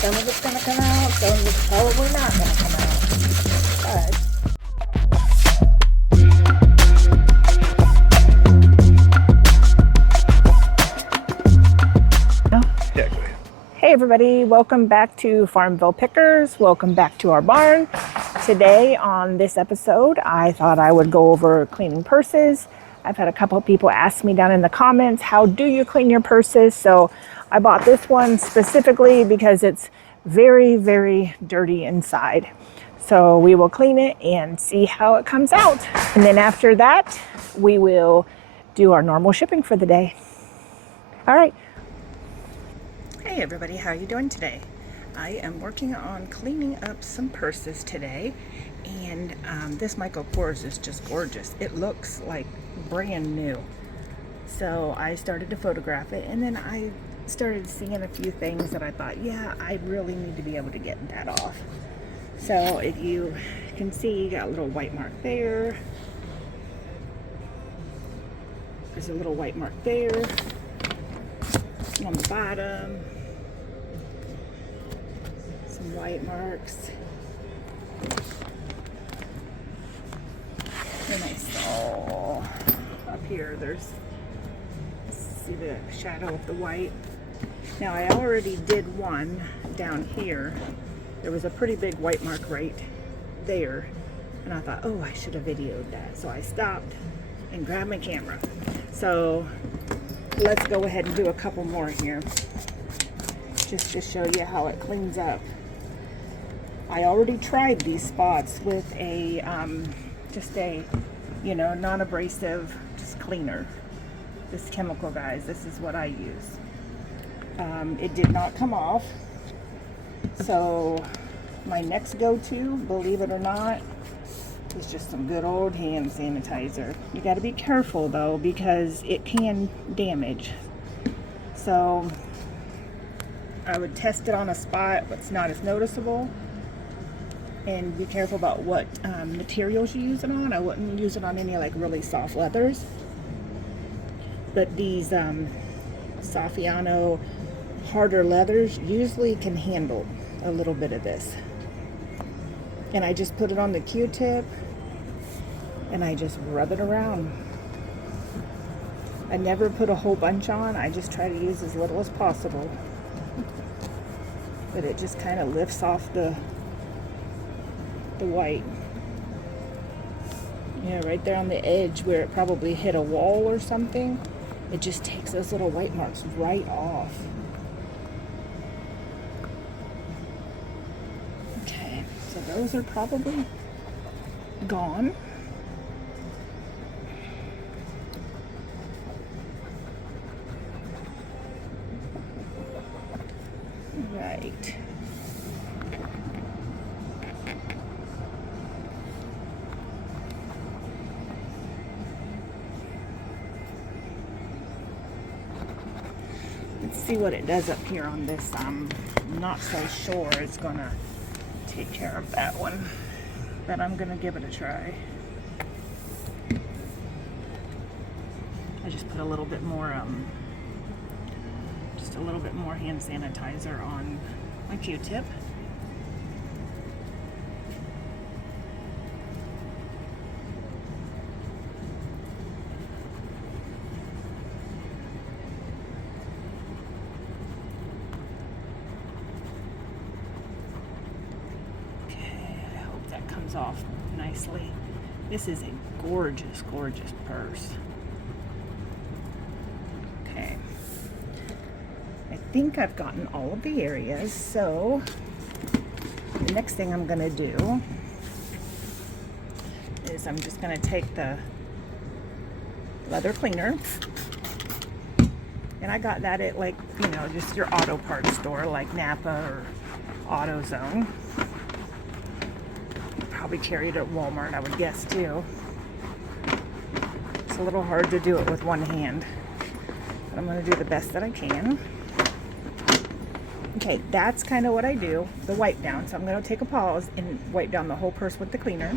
Some of it's going to come out, some of it's probably not going to come out. But hey everybody, welcome back to Farmville Pickers. Welcome back to our barn. Today on this episode, I thought I would go over cleaning purses. I've had a couple of people ask me down in the comments, how do you clean your purses? So I bought this one specifically because it's very, very dirty inside. So we will clean it and see how it comes out. And then after that, we will do our normal shipping for the day. All right. Hey everybody, how are you doing today? I am working on cleaning up some purses today, and this Michael Kors is just gorgeous. It looks like brand new. So I started to photograph it, and then I started seeing a few things that I thought, yeah, I really need to be able to get that off. So if you can see, you got a little white mark there. There's a little white mark there. And on the bottom, some white marks. And I saw up here, there's, see the shadow of the white. Now I already did one down here. There was a pretty big white mark right there. And I thought, oh, I should have videoed that. So I stopped and grabbed my camera. So let's go ahead and do a couple more here, just to show you how it cleans up. I already tried these spots with a, just a, you know, non-abrasive, just cleaner. This chemical, guys, this is what I use. It did not come off. So my next go-to, believe it or not, is just some good old hand sanitizer. You got to be careful though, because it can damage. So I would test it on a spot that's not as noticeable, and be careful about what materials you use it on. I wouldn't use it on any like really soft leathers, but these Saffiano harder leathers usually can handle a little bit of this. And I just put it on the Q-tip and I just rub it around. I never put a whole bunch on. I just try to use as little as possible. But it just kind of lifts off the white. Yeah, right there on the edge where it probably hit a wall or something. It just takes those little white marks right off. Okay, so those are probably gone. Right. Let's see what it does up here on this. I'm not so sure it's gonna take care of that one, but I'm gonna give it a try. I just put a little bit more just a little bit more hand sanitizer on my Q-tip. Comes off nicely. This is a gorgeous, gorgeous purse. Okay. I think I've gotten all of the areas, so the next thing I'm going to do is I'm just going to take the leather cleaner, and I got that at, like, you know, just your auto parts store like Napa or AutoZone. Probably carried it at Walmart, I would guess, too. It's a little hard to do it with one hand, but I'm going to do the best that I can. Okay, that's kind of what I do, the wipe down. So I'm going to take a pause and wipe down the whole purse with the cleaner.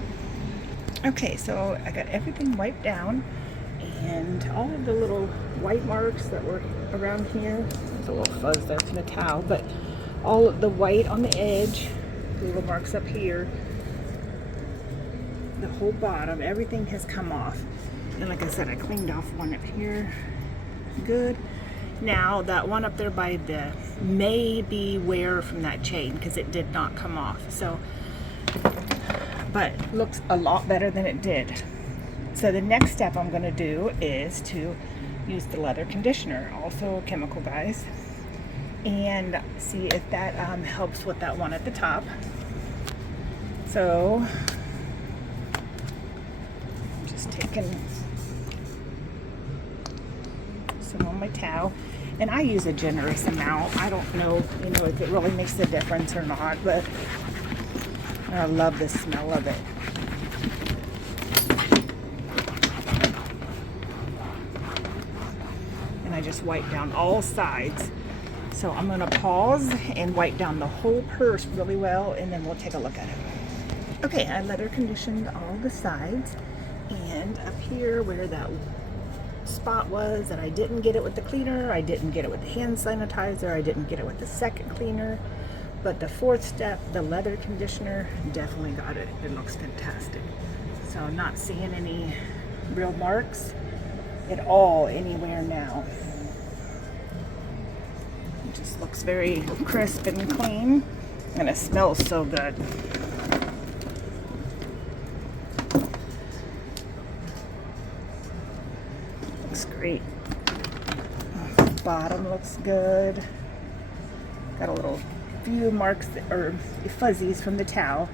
Okay, so I got everything wiped down, and all of the little white marks that were around here. There's a little fuzz there from the towel, but all of the white on the edge, the little marks up here, the whole bottom, everything has come off. And like I said, I cleaned off one up here. Good. Now that one up there by the may be wear from that chain because it did not come off. So, but looks a lot better than it did. So the next step I'm going to do is to use the leather conditioner, also chemical, guys, and see if that helps with that one at the top. So I'm just taking some on my towel, and I use a generous amount. I don't know, if it really makes a difference or not, but I love the smell of it. And I just wipe down all sides. So I'm going to pause and wipe down the whole purse really well, and then we'll take a look at it. Okay, I leather conditioned all the sides, and up here where that spot was that I didn't get it with the cleaner, I didn't get it with the hand sanitizer, I didn't get it with the second cleaner, but the fourth step, the leather conditioner, definitely got it. It looks fantastic. So I'm not seeing any real marks at all anywhere now. It just looks very crisp and clean, and it smells so good. Looks great. Bottom looks good. Got a little few marks or fuzzies from the towel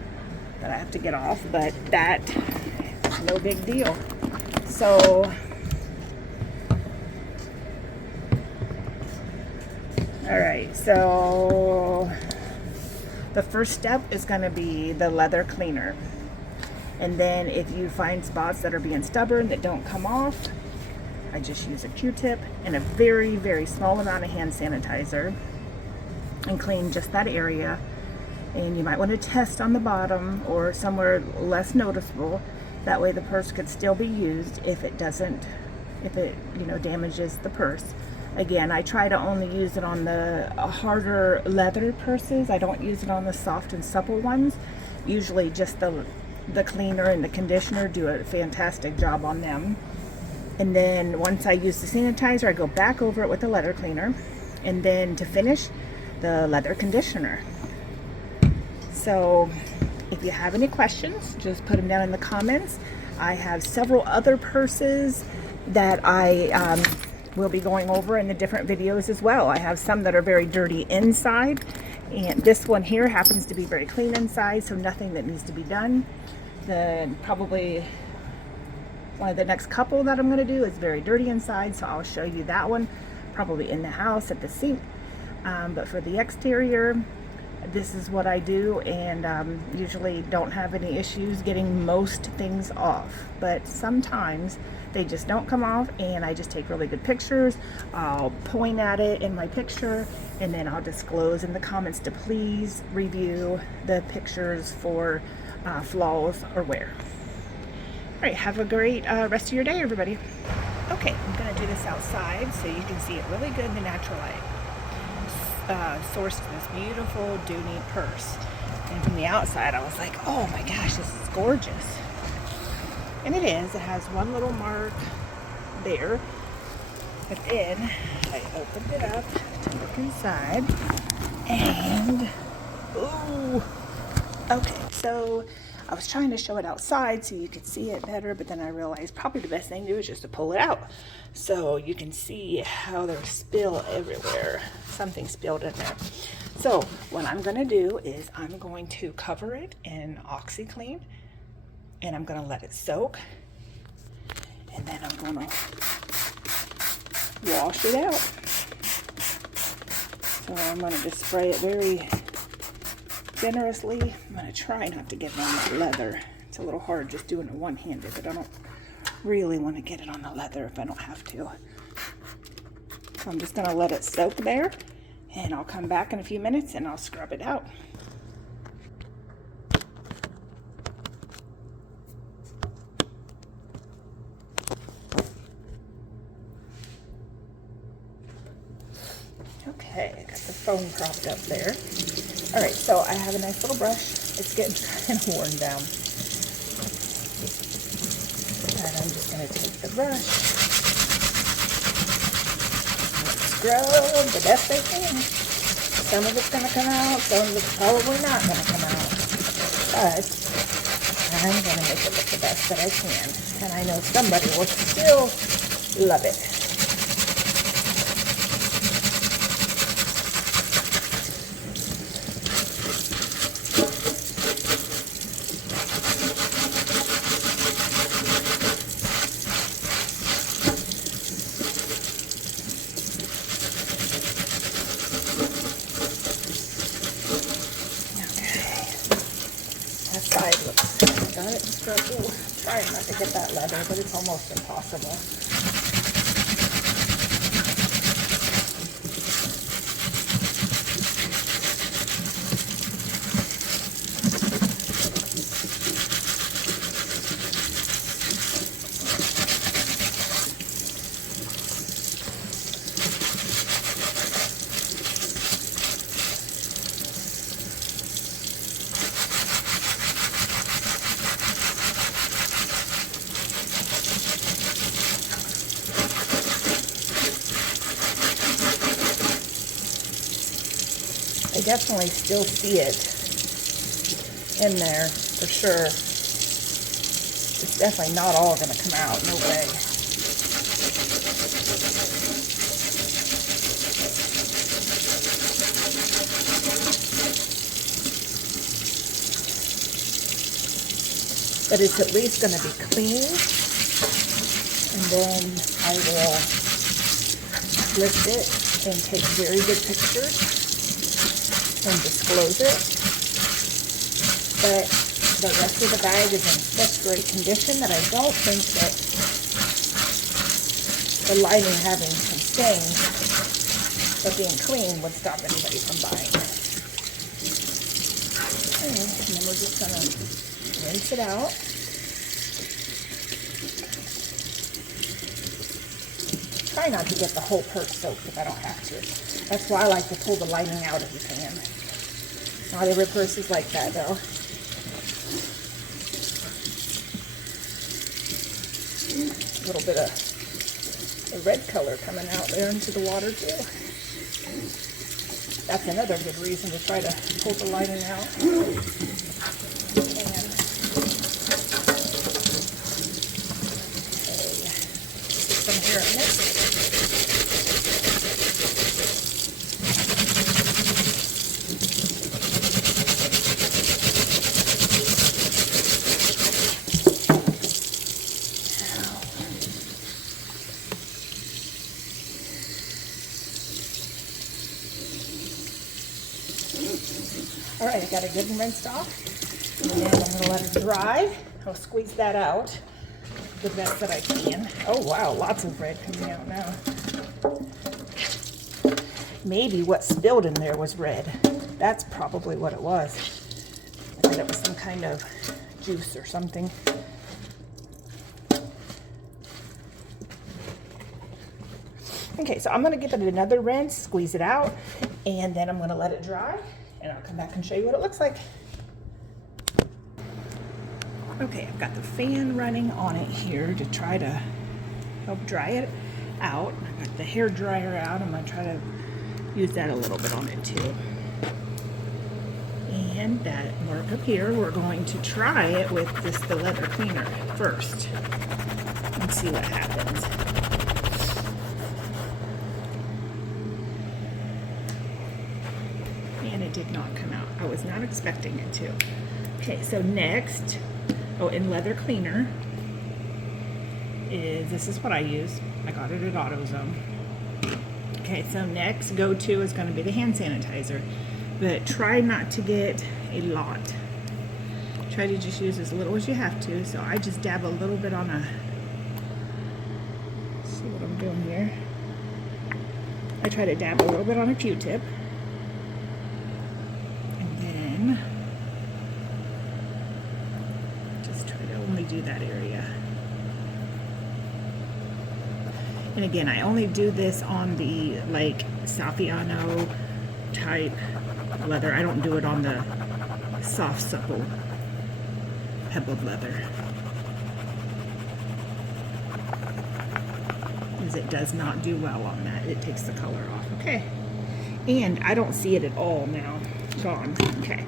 that I have to get off, but that no big deal. So all right, so the first step is going to be the leather cleaner, and then if you find spots that are being stubborn that don't come off, I just use a Q-tip and a very, very small amount of hand sanitizer and clean just that area. And you might want to test on the bottom or somewhere less noticeable. That way the purse could still be used if it doesn't, if it, damages the purse. Again, I try to only use it on the harder leather purses. I don't use it on the soft and supple ones. Usually just the cleaner and the conditioner do a fantastic job on them. And then once I use the sanitizer, I go back over it with the leather cleaner. And then to finish, the leather conditioner. So if you have any questions, just put them down in the comments. I have several other purses that I will be going over in the different videos as well. I have some that are very dirty inside, and this one here happens to be very clean inside, so nothing that needs to be done. Then probably one of the next couple that I'm going to do is very dirty inside, so I'll show you that one probably in the house at the sink. But for the exterior, this is what I do, and usually don't have any issues getting most things off, but sometimes they just don't come off, and I just take really good pictures. I'll point at it in my picture, and then I'll disclose in the comments to please review the pictures for flaws or wear. All right, have a great rest of your day, everybody. Okay, I'm going to do this outside so you can see it really good in the natural light. Sourced this beautiful Dooney purse, and from the outside I was like, oh my gosh, this is gorgeous. And it is. It has one little mark there, but then I opened it up to look inside, and ooh, okay, so I was trying to show it outside so you could see it better, but then I realized probably the best thing to do is just to pull it out so you can see how there's spill everywhere. Something spilled in there. So what I'm going to do is I'm going to cover it in OxiClean, and I'm going to let it soak, and then I'm going to wash it out. So I'm going to just spray it very generously. I'm going to try not to get it on the leather. It's a little hard just doing it one-handed, but I don't really want to get it on the leather if I don't have to. So I'm just going to let it soak there, and I'll come back in a few minutes and I'll scrub it out. Okay, I got the phone propped up there. All right, so I have a nice little brush. It's getting kind of worn down. And I'm just going to take the brush, scrub the best I can. Some of it's going to come out, some of it's probably not going to come out. But I'm going to make it look the best that I can. And I know somebody will still love it. Trying not to get that leather, but it's almost impossible. I definitely still see it in there for sure. It's definitely not all going to come out, no way. But it's at least going to be clean, and then I will lift it and take very good pictures and disclose it. But the rest of the bag is in such great condition that I don't think that the lining having some stains but being clean would stop anybody from buying it. And then we're just going to rinse it out. Try not to get the whole purse soaked if I don't have to. That's why I like to pull the lining out if you can. Not every purse is like that though. A little bit of the red color coming out there into the water too. That's another good reason to try to pull the lining out. And stick some hair in it. All right, I got it good and rinsed off. And then I'm going to let it dry. I'll squeeze that out the best that I can. Oh, wow, lots of red coming out now. Maybe what spilled in there was red. That's probably what it was. I bet it was some kind of juice or something. Okay, so I'm going to give it another rinse, squeeze it out, and then I'm going to let it dry. And I'll come back and show you what it looks like. Okay, I've got the fan running on it here to try to help dry it out. I got the hair dryer out. I'm going to try to use that a little bit on it too. And that mark up here, we're going to try it with the leather cleaner first and see what happens. And it did not come out. I was not expecting it to. Okay, so next, in leather cleaner, this is what I use. I got it at AutoZone. Okay, so next go-to is going to be the hand sanitizer, but try not to get a lot. Try to just use as little as you have to. So I just dab a little bit on a, see what I'm doing here. I try to dab a little bit on a Q-tip. Do that area. And again, I only do this on the like Saffiano type leather. I don't do it on the soft, supple, pebbled leather, because it does not do well on that. It takes the color off. Okay, and I don't see it at all now. Gone. Okay,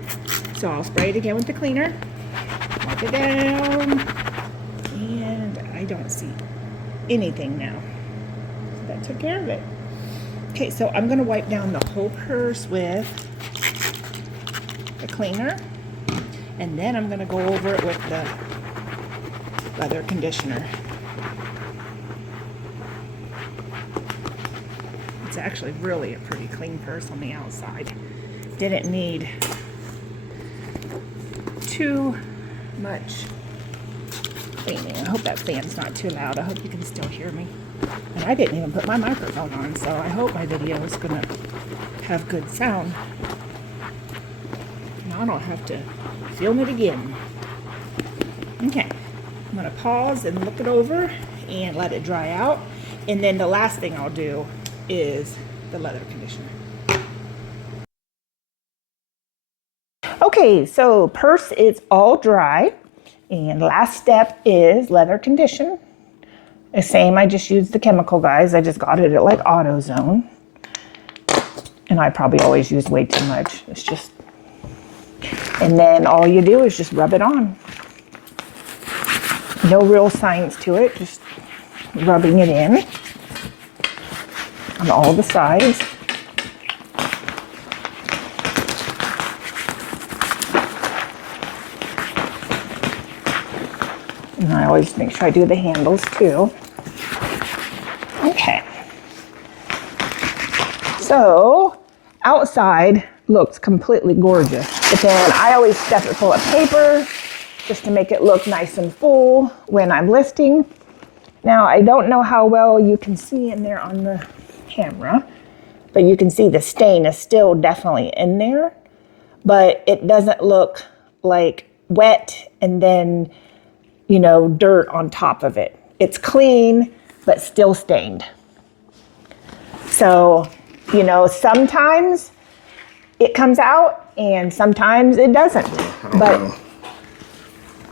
so I'll spray it again with the cleaner, wipe it down, and I don't see anything now. So that took care of it. Okay, so I'm going to wipe down the whole purse with the cleaner, and then I'm going to go over it with the leather conditioner. It's actually really a pretty clean purse on the outside. Didn't need too much cleaning. I hope that fan's not too loud. I hope you can still hear me. And I didn't even put my microphone on, so I hope my video is gonna have good sound. And I don't have to film it again. Okay, I'm gonna pause and look it over and let it dry out. And then the last thing I'll do is the leather conditioner. Okay, so purse is all dry. And last step is leather condition. The same, I just used the chemical, guys. I just got it at like AutoZone. And I probably always use way too much. It's just, and then all you do is just rub it on. No real science to it, just rubbing it in on all the sides. And I always make sure I do the handles too. Okay. So, outside looks completely gorgeous. But then I always stuff it full of paper just to make it look nice and full when I'm listing. Now, I don't know how well you can see in there on the camera, but you can see the stain is still definitely in there, but it doesn't look like wet and then, you know, dirt on top of it. It's clean, but still stained. So, you know, sometimes it comes out and sometimes it doesn't. But know.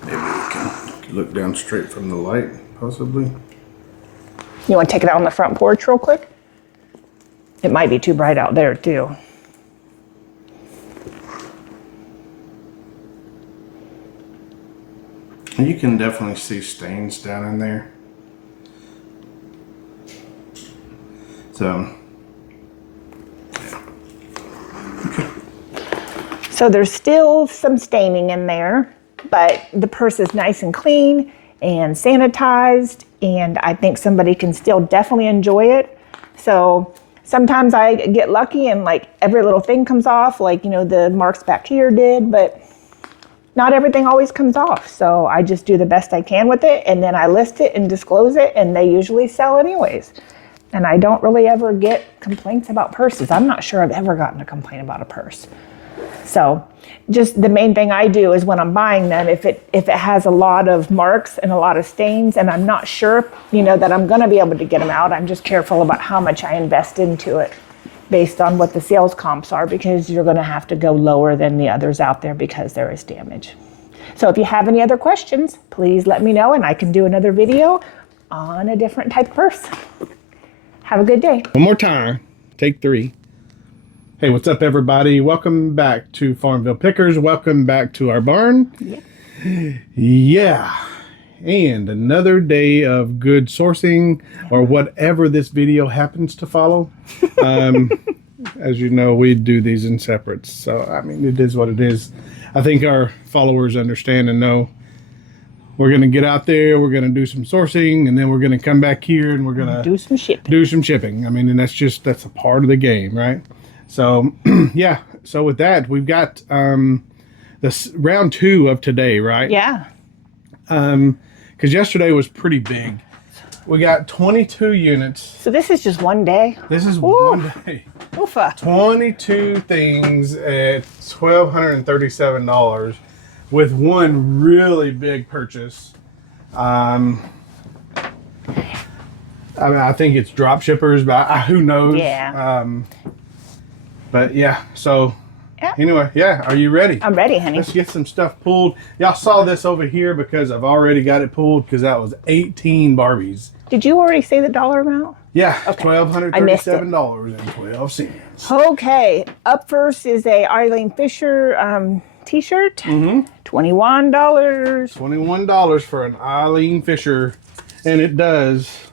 Maybe we can look down straight from the light, possibly. You want to take it out on the front porch real quick? It might be too bright out there too. You can definitely see stains down in there. So, yeah. Okay. So there's still some staining in there, but the purse is nice and clean and sanitized, and I think somebody can still definitely enjoy it. So sometimes I get lucky and like every little thing comes off, like, you know, the marks back here did, but not everything always comes off. So I just do the best I can with it, and then I list it and disclose it, and they usually sell anyways. And I don't really ever get complaints about purses. I'm not sure I've ever gotten a complaint about a purse. So just the main thing I do is when I'm buying them, if it has a lot of marks and a lot of stains and I'm not sure, you know, that I'm going to be able to get them out, I'm just careful about how much I invest into it based on what the sales comps are, because you're going to have to go lower than the others out there because there is damage. So if you have any other questions, please let me know and I can do another video on a different type of purse. Have a good day. One more time. Take 3. Hey, what's up, everybody? Welcome back to Farmville Pickers. Welcome back to our barn. Yeah. And another day of good sourcing, or whatever this video happens to follow. As you know, we do these in separates. So, I mean, it is what it is. I think our followers understand and know we're going to get out there, we're going to do some sourcing, and then we're going to come back here and we're going to do some shipping. I mean, and that's a part of the game, right? So, yeah. So with that, we've got this round 2 of today, right? Yeah. Because yesterday was pretty big. We got 22 units. So this is just one day? This is one day. Oofa. 22 things at $1,237 with one really big purchase. I mean, I think it's drop shippers, but who knows? Yeah. But yeah, so Yeah. anyway, yeah, are you ready? I'm ready, honey. Let's get some stuff pulled. Y'all saw this over here because I've already got it pulled because that was 18 Barbies. Did you already say the dollar amount? Yeah, Okay. $1,237.12. Okay, up first is a Eileen Fisher t-shirt. $21. $21 for an Eileen Fisher. And it does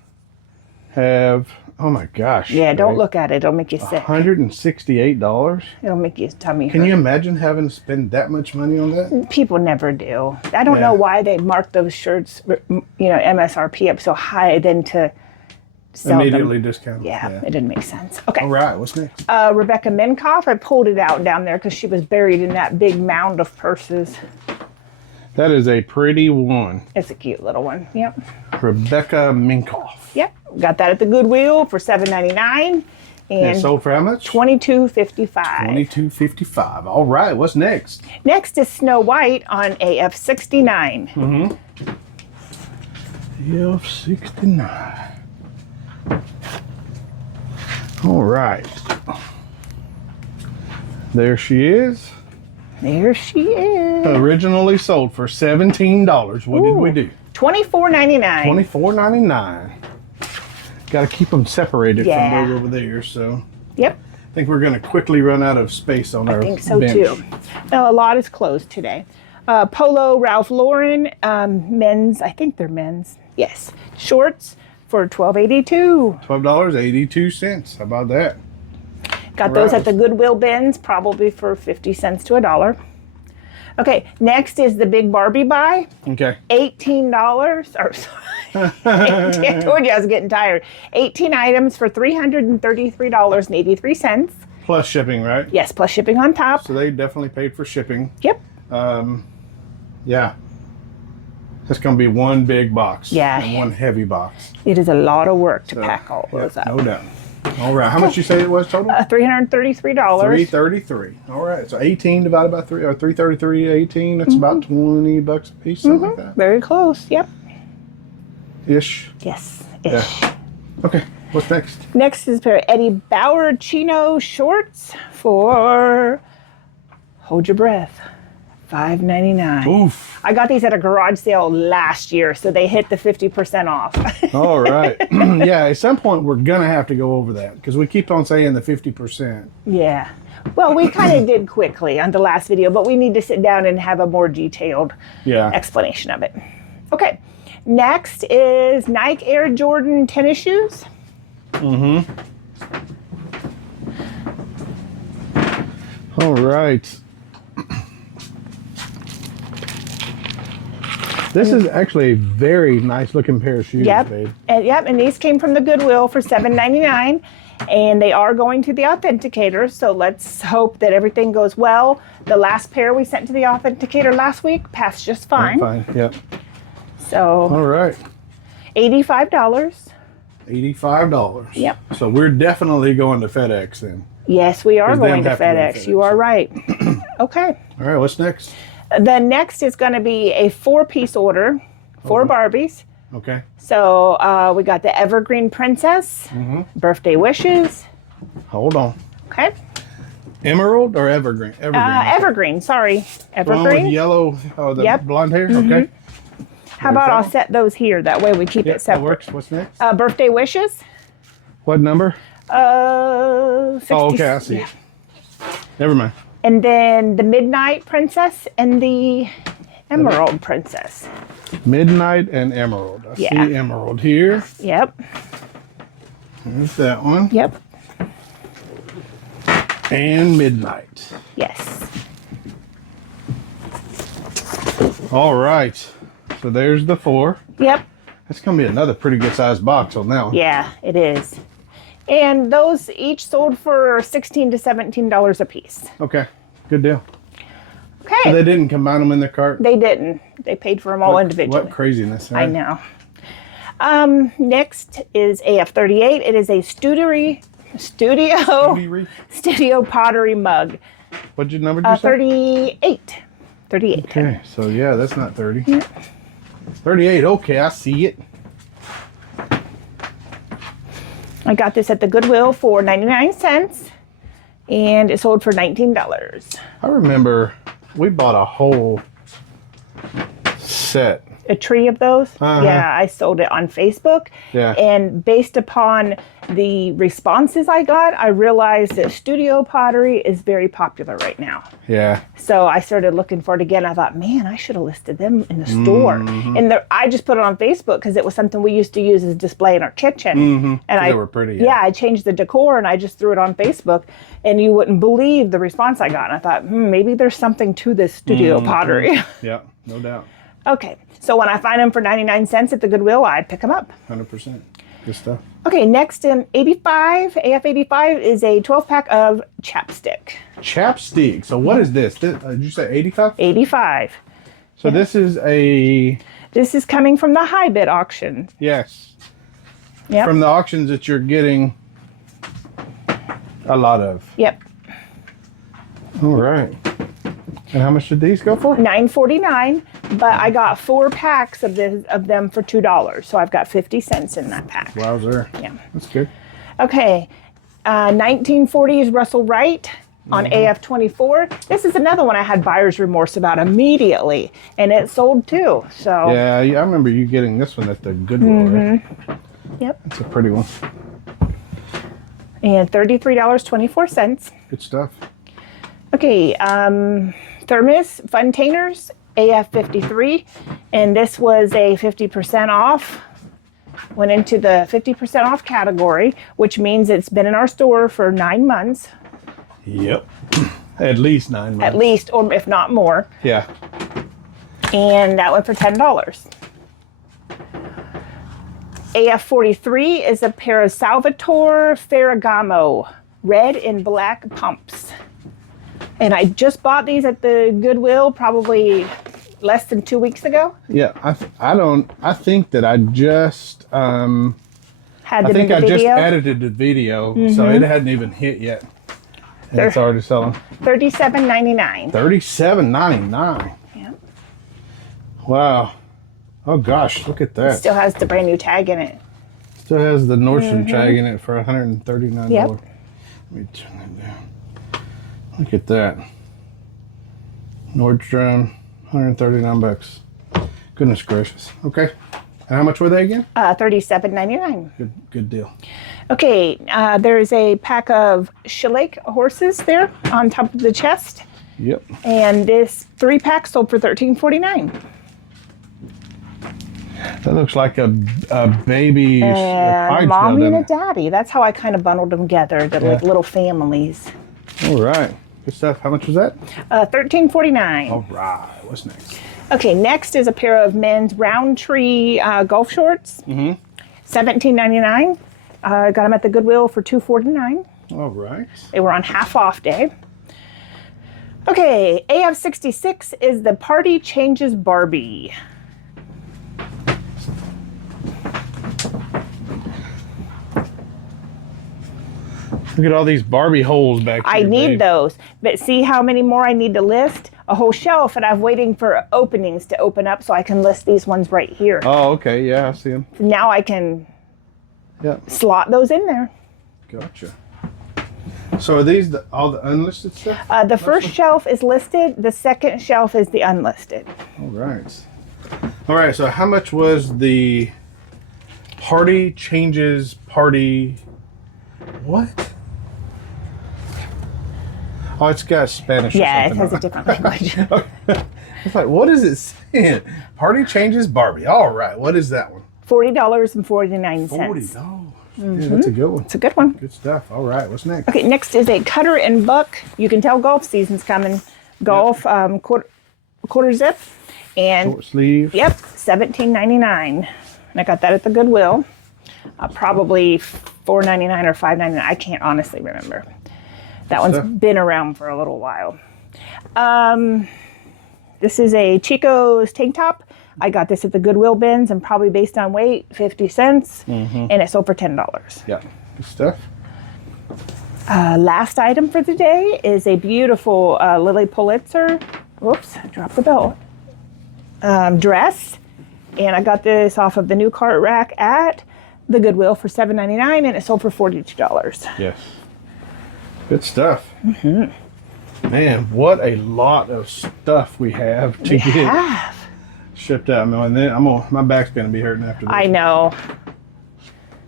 have, oh my gosh. Yeah, don't babe, look at it. It'll make you sick. $168. It'll make your tummy Can hurt. you imagine having to spend that much money on that? People never do. I don't know why they mark those shirts, MSRP up so high than to sell Immediately them. discounted. Yeah, it didn't make sense. Okay. All right, what's next? Rebecca Minkoff, I pulled it out down there because she was buried in that big mound of purses. That is a pretty one. It's a cute little one. Yep. Rebecca Minkoff. Yep. Got that at the Goodwill for $7.99. And And sold for how much? $22.55. $22.55. All right, what's next? Next is Snow White on AF69. F69. All right. There she is. There she is. Originally sold for $17. What did we do? $24.99. $24.99. Got to keep them separated Yeah. from those over there. So Yep. I think we're going to quickly run out of space on our I think so bench. too. No, a lot is closed today. Polo Ralph Lauren men's. I think they're men's. Yes, shorts for $12.82. $12.82. How about that? Got those Right. at the Goodwill bins, probably for 50 cents to $1. Okay, next is the big Barbie buy. Okay. $18. Or sorry, I told you I was getting tired. 18 items for $333.83. Plus shipping, right? Yes, plus shipping on top. So they definitely paid for shipping. Yep. Yeah. That's going to be one big box. Yeah. And one heavy box. It is a lot of work to pack all Yeah, those up. no doubt. All right. How much you say it was total? $333. $333. All right. So 18 divided by 3, or 333, 18. That's about $20 a piece, something like that. Very close. Yep. Ish. Yes. Yeah. Okay. What's next? Next is a pair of Eddie Bauer chino shorts for, hold your breath, $5.99. Oof. I got these at a garage sale last year, so they hit the 50% off. All right. Yeah. At some point, we're going to have to go over that because we keep on saying the 50%. Yeah. Well, we kind of did quickly on the last video, but we need to sit down and have a more detailed Yeah. explanation of it. Okay. Next is Nike Air Jordan tennis shoes. All right. This is actually a very nice looking pair of shoes, Yep. babe. And these came from the Goodwill for $7.99, and they are going to the authenticator. So let's hope that everything goes well. The last pair we sent to the authenticator last week passed just fine. Fine. Yep. So All right. $85. $85. Yep. So we're definitely going to FedEx then. Yes, we are 'Cause them going to have to go to FedEx. You FedEx. are right. Okay. All right. What's next? The next is going to be a 4-piece order, 4 Barbies. Okay. So we got the Evergreen Princess, Birthday Wishes. Hold on. Okay. Emerald or Evergreen? Evergreen. Evergreen, sorry. The one with Evergreen. yellow, the Yep. blonde hair? Okay. How about I'll set those here? That way we keep Yep, it that separate. works. What's next? Birthday Wishes. What number? 60, Oh, okay. I see it. Never mind. And then the Midnight Princess and the Emerald Princess. Midnight and Emerald. I Yeah. see Emerald here. Yep. There's that one. Yep. And Midnight. Yes. All right. So there's the 4. Yep. That's going to be another pretty good sized box on that one. Yeah, it is. And those each sold for $16 to $17 a piece. Okay. Good deal. Okay. So they didn't combine them in the cart? They didn't. They paid for them all individually. What craziness. Huh? I know. Next is AF38. It is a studio pottery mug. What'd your number did you say? 38. 38. Okay. So yeah, that's not 30. 38. Okay. I see it. I got this at the Goodwill for 99 cents. And it sold for $19. I remember we bought a whole set. A tree of those? Uh-huh. Yeah, I sold it on Facebook. Yeah. And based upon the responses I got, I realized that studio pottery is very popular right now. Yeah. So I started looking for it again. I thought, man, I should have listed them in the store. And I just put it on Facebook because it was something we used to use as a display in our kitchen. And They were pretty. Yeah, I changed the decor and I just threw it on Facebook. And you wouldn't believe the response I got. And I thought, maybe there's something to this studio pottery. Yeah, no doubt. Okay, so when I find them for 99 cents at the Goodwill, I pick them up. 100%. Good stuff. Okay, next in AF85 is a 12-pack of chapstick. Chapstick. So what is this? Did you say 85? 85. So this is a... This is coming from the high bid auction. Yes. Yep. From the auctions that you're getting a lot of. Yep. All right. And how much did these go for? $9.49, but I got 4 packs of them for $2, so I've got 50 cents in that pack. Wowzer. Yeah. That's good. Okay, 1940s Russell Wright on AF24. This is another one I had buyer's remorse about immediately, and it sold too. So Yeah, I remember you getting this one at the Goodwill, right? Yep. It's a pretty one. And $33.24. Good stuff. Okay, Thermos Funtainers AF53, and this was a 50% off. Went into the 50% off category, which means it's been in our store for 9 months. Yep. At least 9 months. At least, or if not more. Yeah. And that went for $10. AF43 is a pair of Salvatore Ferragamo red and black pumps. And I just bought these at the Goodwill probably less than 2 weeks ago. Yeah, I think that I just Had I them think in I the just video. edited the video, so it hadn't even hit yet. And it's already selling. $37.99. $37.99. Yeah. Wow. Oh gosh, look at that. Still has the brand new tag in it. Still has the Nordstrom tag in it for $139. Yep. Let me turn that down. Look at that. Nordstrom, $139. Goodness gracious. Okay. And how much were they again? $37.99. Good deal. Okay, there's a pack of shellake horses there on top of the chest. Yep. And this 3-pack sold for $13.49. That looks like a baby's And mommy and a daddy. That's how I kind of bundled them together, like little families. All right. Good stuff. How much was that? $13.49. All right. What's next? Okay, next is a pair of men's Roundtree golf shorts. $17.99. Got them at the Goodwill for $2.49. All right. They were on half off day. Okay, AF66 is the Party Changes Barbie. Look at all these Barbie holes back here. I need babe. those, but see how many more I need to list? A whole shelf, and I'm waiting for openings to open up so I can list these ones right here. Oh, okay. Yeah, I see them. Now I can Yep. slot those in there. Gotcha. So are these all the unlisted stuff? The first shelf is listed. The second shelf is the unlisted. All right. All right. So how much was the Party Changes Party? What? Oh, it's got Spanish. Yeah, or it something has a on different language. It's like, what is it saying? Party Changes Barbie. All right. What is that one? $40.49. $40. Yeah, that's a good one. It's a good one. Good stuff. All right. What's next? Okay, next is a cutter and buck. You can tell golf season's coming. Golf quarter zip. And Short sleeve. yep, $17.99. And I got that at the Goodwill. Probably $4.99 or $5.99. I can't honestly remember. That one's been around for a little while. This is a Chico's tank top. I got this at the Goodwill bins, and probably based on weight, 50 cents. And it sold for $10. Yeah. Good stuff. Last item for the day is a beautiful Lily Pulitzer. Whoops, I dropped the belt. Dress. And I got this off of the new cart rack at the Goodwill for $7.99, and it sold for $42. Yes. Good stuff. Man, what a lot of stuff we have to get shipped out. And then my back's gonna be hurting after this. I know.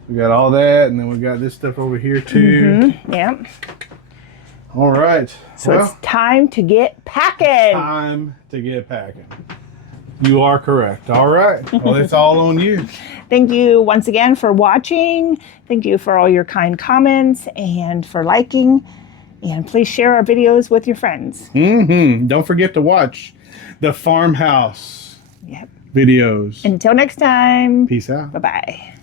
We got all that, and then we got this stuff over here too. Yep. All right. So it's time to get packing. Time to get packing. You are correct. All right. Well, it's all on you. Thank you once again for watching. Thank you for all your kind comments and for liking. And please share our videos with your friends. Don't forget to watch the farmhouse videos. Until next time. Peace out. Bye-bye.